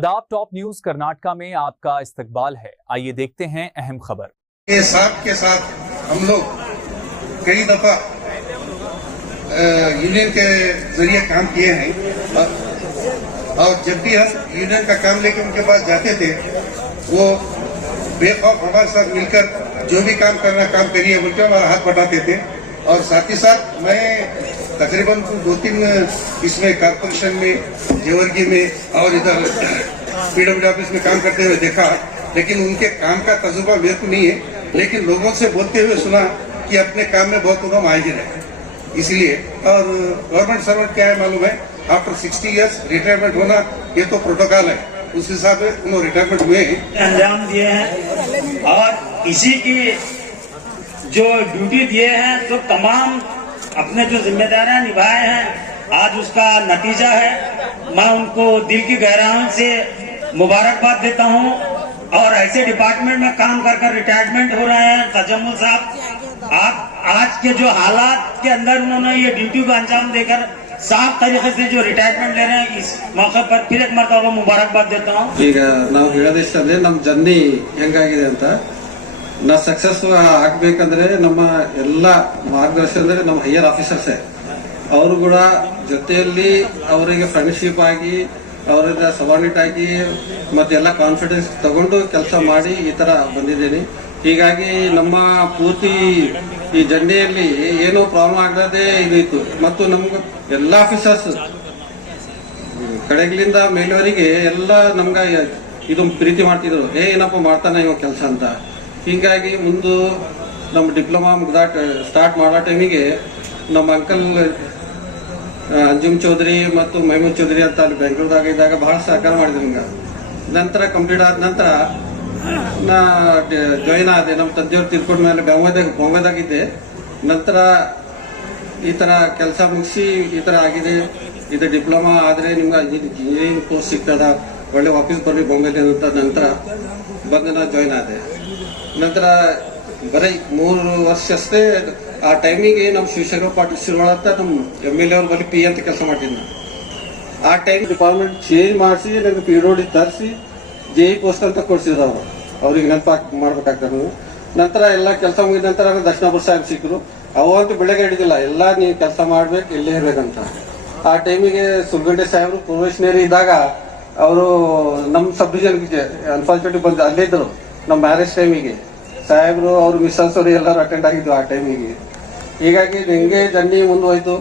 आदाब। Top news Karnataka में आपका इस्तकबाल है। आइए देखते हैं अहम खबर। के साथ हम लोग कई दफा यूनियन के जरिए काम किए हैं और जब भी हम यूनियन का काम लेके उनके पास जाते थे वो बेखौफ हमारे साथ मिलकर जो भी काम करना काम करिए बोलकर हमारा हाथ बटाते थे। और साथ ही साथ मैं तकरीबन 2-3 इसमें कारपोरेशन में जेवर्गी में और इधर पीडब्ल्यू ऑफिस में काम करते हुए देखा, लेकिन उनके काम का तजुर्बा मेरे को नहीं है, लेकिन लोगों से बोलते हुए सुना कि अपने काम में बहुत उन्होंने माहिर है। इसलिए और गवर्नमेंट सर्वेंट क्या है मालूम है, आफ्टर 60 इयर्स रिटायरमेंट होना ये तो प्रोटोकॉल है, उस हिसाब से उन्होंने रिटायरमेंट हुए हैं, अंजाम दिए हैं और इसी की जो ड्यूटी दिए हैं तो तमाम अपने जो जिम्मेदारियां निभाए हैं आज उसका नतीजा है। मैं उनको दिल की गहराइयों से मुबारकबाद देता हूं और ऐसे डिपार्टमेंट में काम कर रिटायरमेंट हो रहे हैं तजम्मुल साहब, आप आज के जो हालात के अंदर उन्होंने ये ड्यूटी को अंजाम देकर साफ तरीके से जो रिटायरमेंट ले रहे हैं, इस मौके पर फिर एक मरतबा मुबारकबाद देता हूँ। ಈಗ ನಾವು ಹೇಳೋದಿಷ್ಟಂದ್ರೆ ನಮ್ಮ ಜರ್ನಿ ಹೆಂಗಾಗಿದೆ ಅಂತ, ನಾ ಸಕ್ಸಸ್ ಆಗ್ಬೇಕಂದ್ರೆ ನಮ್ಮ ಎಲ್ಲ ಮಾರ್ಗದರ್ಶನ ನಮ್ಮ ಹೈಯರ್ ಆಫೀಸರ್ಸೇ, ಅವರು ಕೂಡ ಜೊತೆಯಲ್ಲಿ ಅವರಿಗೆ ಫ್ರೆಂಡ್ಶಿಪ್ ಆಗಿ ಅವರಿಂದ ಸಬಾರ್ಡಿನೇಟ್ ಆಗಿ ಮತ್ತೆ ಎಲ್ಲ ಕಾನ್ಫಿಡೆನ್ಸ್ ತಗೊಂಡು ಕೆಲಸ ಮಾಡಿ ಈ ತರ ಬಂದಿದ್ದೀನಿ. ಹೀಗಾಗಿ ನಮ್ಮ ಪೂರ್ತಿ ಈ ಜರ್ನಿಯಲ್ಲಿ ಏನೂ ಪ್ರಾಬ್ಲಮ್ ಆಗದೆ ಇದಿತ್ತು. ಮತ್ತು ನಮ್ಗೆ ಎಲ್ಲ ಆಫೀಸರ್ಸ್ ಕಡೆಗಳಿಂದ ಮೇಲ್ವರೆಗೆ ಎಲ್ಲ ನಮ್ಗೆ ಇದು ಪ್ರೀತಿ ಮಾಡ್ತಿದ್ರು, ಏನಪ್ಪ ಮಾಡ್ತಾನೆ ಇವ ಕೆಲಸ ಅಂತ. ಹೀಗಾಗಿ ಮುಂದೆ ನಮ್ಮ ಡಿಪ್ಲೊಮಾ ಸ್ಟಾರ್ಟ್ ಮಾಡೋ ಟೈಮಿಗೆ ನಮ್ಮ ಅಂಕಲ್ ಅಂಜುಮ್ ಚೌಧರಿ ಮತ್ತು ಮೈಮೂದ್ ಚೌಧರಿ ಅಂತ ಅಲ್ಲಿ ಬೆಂಗಳೂರದಾಗ ಇದ್ದಾಗ ಬಹಳ ಸಹಕಾರ ಮಾಡಿದ್ರು. ಹಿಂಗ ನಂತರ ಕಂಪ್ಲೀಟ್ ಆದ ನಂತರ ನಾ ಜಾಯಿನ್ ಆದೆ. ನಮ್ಮ ತಂದೆಯವ್ರು ತಿರ್ಕೊಂಡ ಮೇಲೆ ಬಾಂಬೆದಾಗಿದ್ದೆ. ನಂತರ ಈ ತರ ಕೆಲಸ ಮುಗಿಸಿ ಈ ತರ ಆಗಿದೆ, ಇದು ಡಿಪ್ಲೊಮಾ ಆದ್ರೆ ನಿಮ್ಗೆ ಇಂಜಿನಿಯರಿಂಗ್ ಕೋರ್ಸ್ ಸಿಗ್ತದ, ಒಳ್ಳೆ ಆಫೀಸ್ ಬರ್ರಿ ಬಾಂಬೆಲಿ ಅಂತ ನಂತರ ಬಂದು ನಾ ಜಾಯಿನ್ ಆದೆ. ನಂತರ ಬರೀ 3 ವರ್ಷ ಅಷ್ಟೇ. ಆ ಟೈಮಿಗೆ ನಮ್ಮ ಶಿವಶಂಕರ ಪಾಟೀಲ್ ಶಿರ್ವಾಳ ಅಂತ ನಮ್ಮ MLA ಅವ್ರ ಬಳಿ ಪಿ ಅಂತ ಕೆಲಸ ಮಾಡ್ತಿದ್ದೆ. ಆ ಟೈಮ್ ಡಿಪಾರ್ಟ್ಮೆಂಟ್ ಚೇಂಜ್ ಮಾಡಿಸಿ ನನಗೆ PWD ತರಿಸಿ JE ಪೋಸ್ಟ್ ಅಂತ ಕೊಡ್ಸಿದ್ರು ಅವರು, ಅವ್ರಿಗೆ ನೆನಪು ಮಾಡ್ಬೇಕಾಗ್ತದೆ. ನಂತರ ಎಲ್ಲ ಕೆಲಸ ಮುಗಿದ ನಂತರ ದರ್ಶನಾಪುರ ಸಾಹೇಬ್ ಸಿಕ್ಕರು. ಅವಂತೂ ಬೆಳಗ್ಗೆ ಹಿಡಿದಿಲ್ಲ, ಎಲ್ಲ ನೀವು ಕೆಲಸ ಮಾಡ್ಬೇಕು ಇಲ್ಲೇ ಇರ್ಬೇಕಂತ. ಆ ಟೈಮಿಗೆ ಸುಲ್ಗಂಡೆ ಸಾಹೇಬರು ಪ್ರೊಬೇಷನರಿ ಇದ್ದಾಗ ಅವರು ನಮ್ಮ ಸಬ್ ಡಿವಿಷನ್ಗೆ ಅನ್ಫಾರ್ಚುನೇಟ್ಲಿ ಬಂದು ಅಲ್ಲೇ ಇದ್ರು. ನಮ್ಮ ಮ್ಯಾರೇಜ್ ಟೈಮಿಗೆ ಸಾಹೇಬರು ಅವ್ರ ಮಿಸ್ಸಸ್ ಅವರು ಎಲ್ಲರೂ ಅಟೆಂಡ್ ಆಗಿದ್ವು ಆ ಟೈಮಿಗೆ. ಹೀಗಾಗಿ ಹೆಂಗೆ ಜರ್ನಿ ಮುಂದುವೋಯ್ತು.